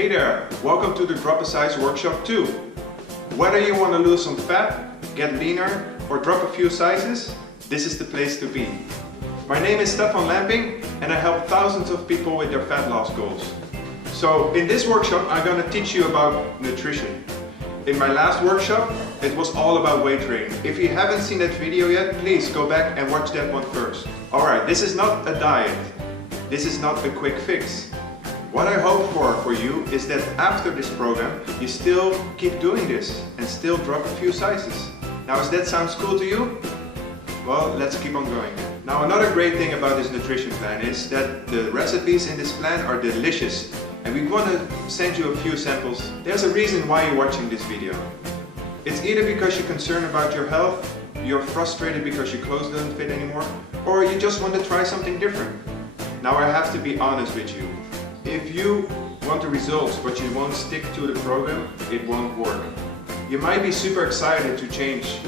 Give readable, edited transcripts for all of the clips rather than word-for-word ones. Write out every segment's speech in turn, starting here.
Hey there, welcome to the Drop a Size Workshop 2. Whether you want to lose some fat, get leaner or drop a few sizes, this is the place to be. My name is Stefan Lamping and I help thousands of people with their fat loss goals. So in this workshop I'm going to teach you about nutrition. In my last workshop it was all about weight training. If you haven't seen that video yet, please go back and watch that one first. Alright, this is not a diet. This is not a quick fix. What I hope for you is that after this program you still keep doing this and still drop a few sizes. Now, does that sound cool to you? Well, let's keep on going. Now, another great thing about this nutrition plan is that the recipes in this plan are delicious and we want to send you a few samples. There's a reason why you're watching this video. It's either because you're concerned about your health, you're frustrated because your clothes don't fit anymore, or you just want to try something different. Now, I have to be honest with you. If you want the results but you won't stick to the program, it won't work. You might be super excited to change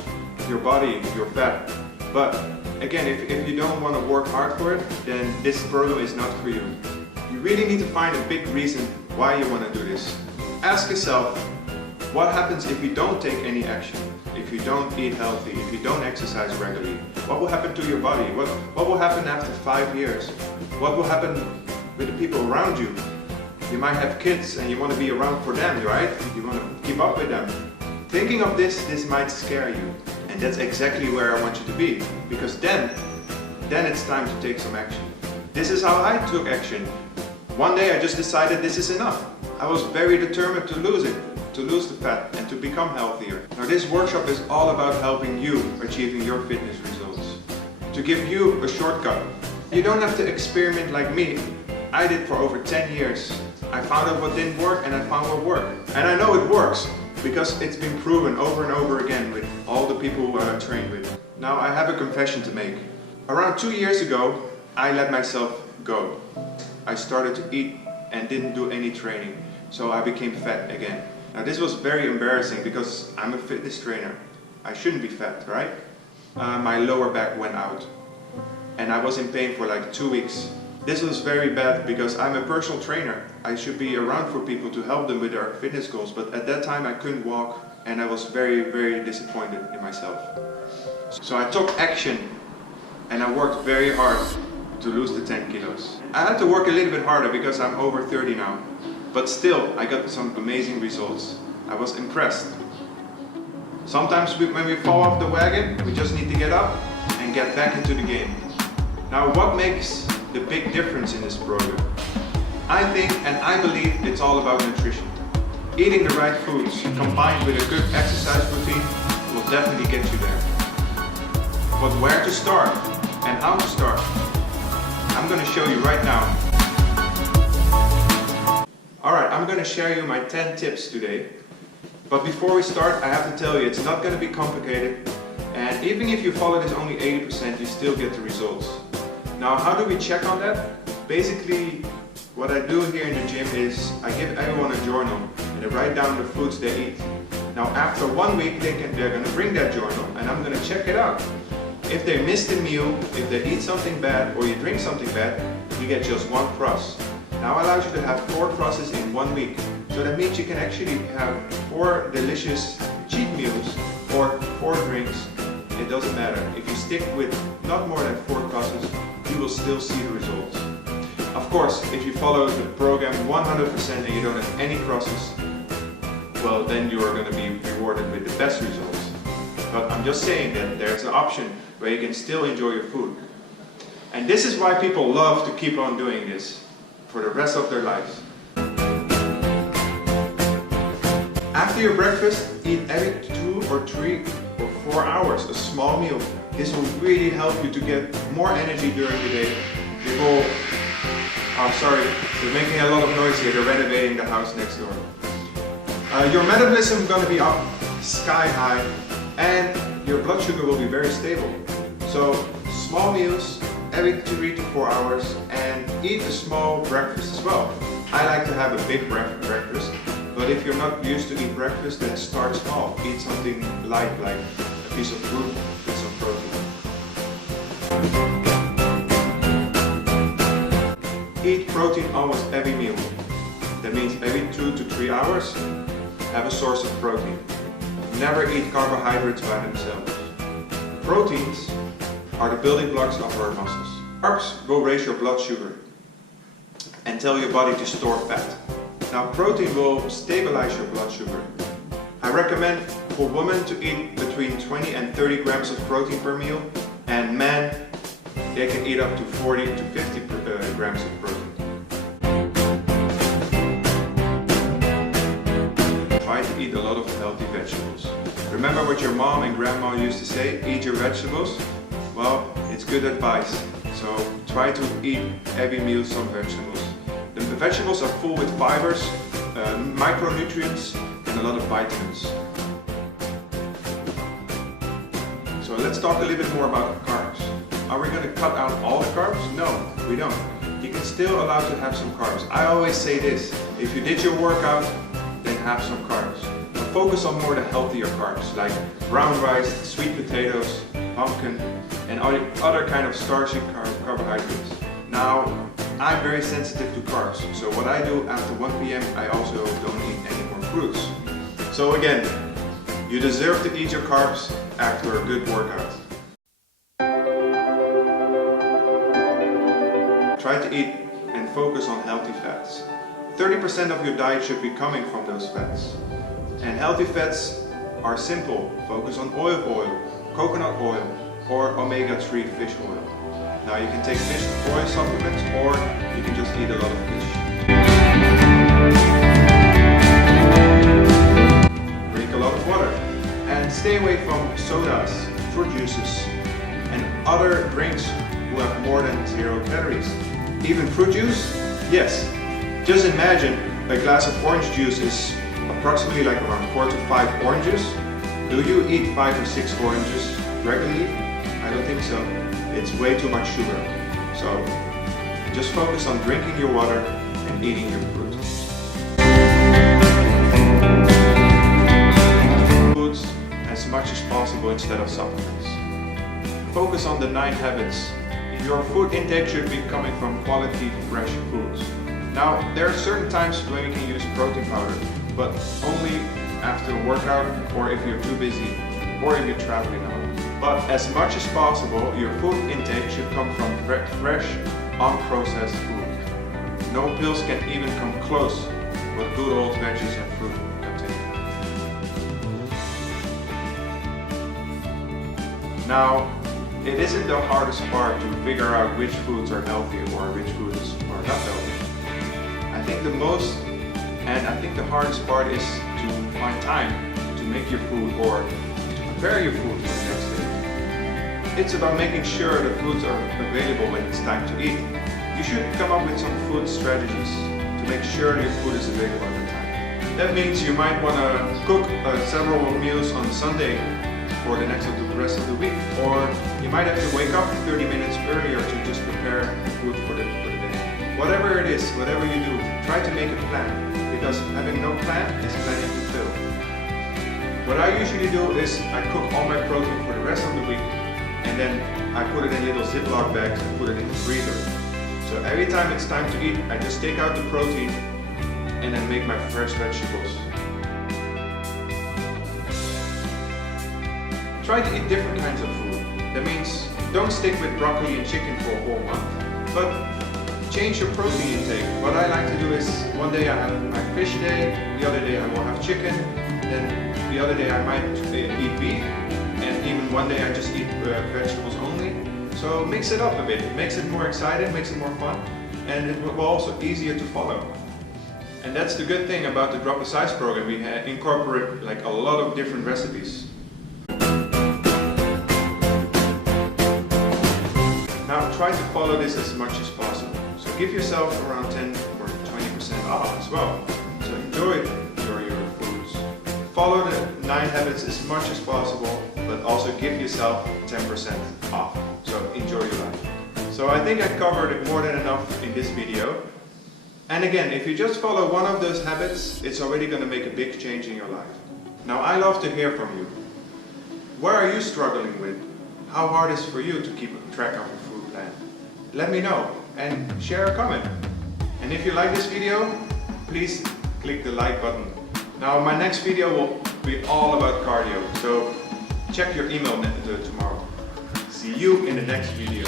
your body, your fat, but again, if you don't want to work hard for it, then this program is not for you. You really need to find a big reason why you want to do this. Ask yourself, what happens if you don't take any action? If you don't eat healthy, if you don't exercise regularly? What will happen to your body? What will happen after 5 years? What will happen with the people around you? You might have kids and you want to be around for them, right? You want to keep up with them. Thinking of this might scare you. And that's exactly where I want you to be. Because then it's time to take some action. This is how I took action. One day I just decided this is enough. I was very determined to lose it, to lose the fat and to become healthier. Now, this workshop is all about helping you achieving your fitness results. To give you a shortcut. You don't have to experiment like me. I did for over 10 years. I found out what didn't work and I found what worked. And I know it works because it's been proven over and over again with all the people who I trained with. Now, I have a confession to make. Around 2 years ago, I let myself go. I started to eat and didn't do any training, so I became fat again. Now, this was very embarrassing because I'm a fitness trainer. I shouldn't be fat, right? My lower back went out and I was in pain for like 2 weeks. This was very bad because I'm a personal trainer. I should be around for people to help them with their fitness goals, but at that time I couldn't walk and I was very, very disappointed in myself. So I took action and I worked very hard to lose the 10 kilos. I had to work a little bit harder because I'm over 30 now, but still I got some amazing results. I was impressed. Sometimes when we fall off the wagon, we just need to get up and get back into the game. Now, what makes the big difference in this program? I think and I believe it's all about nutrition. Eating the right foods combined with a good exercise routine will definitely get you there. But where to start and how to start, I'm going to show you right now. Alright, I'm going to share you my 10 tips today. But before we start, I have to tell you it's not going to be complicated. And even if you follow this only 80%, you still get the results. Now, how do we check on that? Basically, what I do here in the gym is I give everyone a journal and they write down the foods they eat. Now, after 1 week, they're going to bring that journal and I'm going to check it out. If they missed a meal, if they eat something bad or you drink something bad, you get just 1 cross. Now, it allows you to have 4 crosses in 1 week. So that means you can actually have 4 delicious cheat meals or 4 drinks. It doesn't matter. If you stick with not more than 4 crosses, you will still see the results. Of course, if you follow the program 100% and you don't have any crosses, well, then you are going to be rewarded with the best results. But I'm just saying that there's an option where you can still enjoy your food. And this is why people love to keep on doing this for the rest of their lives. After your breakfast, eat every 2 or 3 or 4 hours a small meal. This will really help you to get more energy during the day. People, I'm sorry, they're making a lot of noise here. They're renovating the house next door. Your metabolism is going to be up sky high and your blood sugar will be very stable. So small meals every 3 to 4 hours and eat a small breakfast as well. I like to have a big breakfast, but if you're not used to eat breakfast, then start small. Eat something light like a piece of fruit with some protein. Eat protein almost every meal. That means every 2 to 3 hours, have a source of protein. Never eat carbohydrates by themselves. Proteins are the building blocks of our muscles. Carbs will raise your blood sugar and tell your body to store fat. Now protein will stabilize your blood sugar. I recommend for women to eat between 20 and 30 grams of protein per meal, and men, they can eat up to 40 to 50 grams of protein. Try to eat a lot of healthy vegetables. Remember what your mom and grandma used to say, eat your vegetables? Well, it's good advice. So try to eat every meal some vegetables. The vegetables are full with fibers, micronutrients and a lot of vitamins. So let's talk a little bit more about carbs. Are we going to cut out all the carbs? No, we don't. You can still allow to have some carbs. I always say this, if you did your workout, then have some carbs. But focus on more the healthier carbs, like brown rice, sweet potatoes, pumpkin, and other kind of starchy carbohydrates. Now, I'm very sensitive to carbs, so what I do after 1 p.m. I also don't eat any more fruits. So again, you deserve to eat your carbs after a good workout. Try to eat and focus on healthy fats. 30% of your diet should be coming from those fats. And healthy fats are simple. Focus on olive oil, coconut oil, or omega-3 fish oil. Now you can take fish oil supplements, or you can just eat a lot of fish. Drink a lot of water. And stay away from sodas, fruit juices, and other drinks who have more than 0 calories. Even fruit juice? Yes. Just imagine a glass of orange juice is approximately like around 4 to 5 oranges. Do you eat 5 or 6 oranges regularly? I don't think so. It's way too much sugar. So just focus on drinking your water and eating your fruit. Foods as much as possible instead of supplements. Focus on the 9 habits. Your food intake should be coming from quality, fresh foods. Now, there are certain times when you can use protein powder, but only after a workout, or if you're too busy, or if you're traveling a lot. But as much as possible, your food intake should come from fresh, unprocessed food. No pills can even come close what good old veggies and fruit contain. Now, it isn't the hardest part to figure out which foods are healthy or which foods are not healthy. I think the hardest part is to find time to make your food or to prepare your food for the next day. It's about making sure the foods are available when it's time to eat. You should come up with some food strategies to make sure your food is available at the time. That means you might want to cook several meals on Sunday for the rest of the week, or you might have to wake up 30 minutes earlier to just prepare food for the day. Whatever it is, whatever you do, try to make a plan, because having no plan is planning to fail. What I usually do is I cook all my protein for the rest of the week, and then I put it in little Ziploc bags and put it in the freezer. So every time it's time to eat, I just take out the protein and then make my fresh vegetables. Try to eat different kinds of food. That means don't stick with broccoli and chicken for a whole month, but change your protein intake. What I like to do is one day I have my fish day, the other day I will have chicken, then the other day I might eat beef, and even one day I just eat vegetables only. So mix it up a bit. It makes it more exciting, makes it more fun, and it will also easier to follow. And that's the good thing about the Drop the Size program. We incorporate like a lot of different recipes. Now try to follow this as much as possible. So give yourself around 10 or 20% off as well. So enjoy your foods. Follow the 9 habits as much as possible, but also give yourself 10% off. So enjoy your life. So I think I covered it more than enough in this video. And again, if you just follow one of those habits, it's already going to make a big change in your life. Now I love to hear from you. What are you struggling with? How hard is it for you to keep track of your food plan? Let me know and share a comment. And if you like this video, please click the like button. Now my next video will be all about cardio, so check your email tomorrow. See you in the next video.